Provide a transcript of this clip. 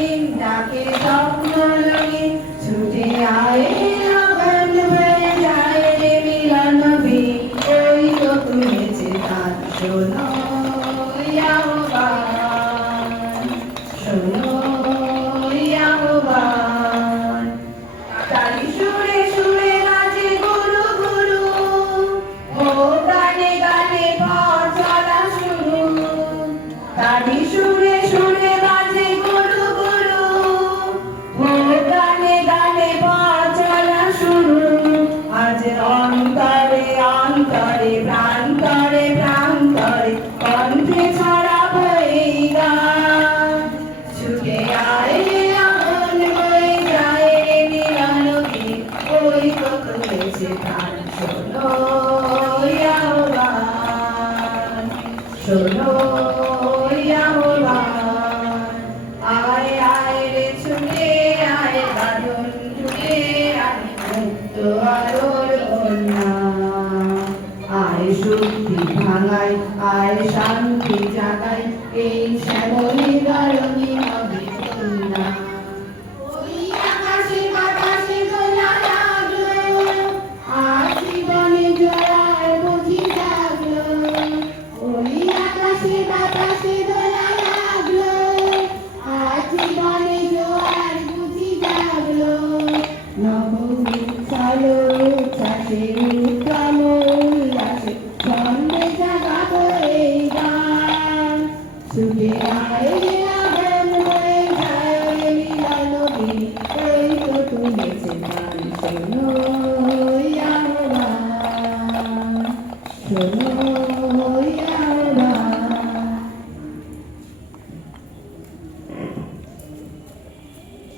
রঙিন ডাকে স্বপ্ন রঙিন ছুটে আয় লগন হয়ে যায় রে মিলন বিন ওই তো তুলেছে তার শোনো আহ্বান শোনো আহ্বান তালি সুরে সুরে নাচে গুরু গুরু ও গানে গানে পথ চলা শুরু তালি সুরে সুরে নাচে গুরু গুরু ও গানে গানে পথ চলা শুরু আজ অন্তরে অন্তরে প্রান্তরে প্রান্তরে কণ্ঠে ছড়াবো এই গান ছুটে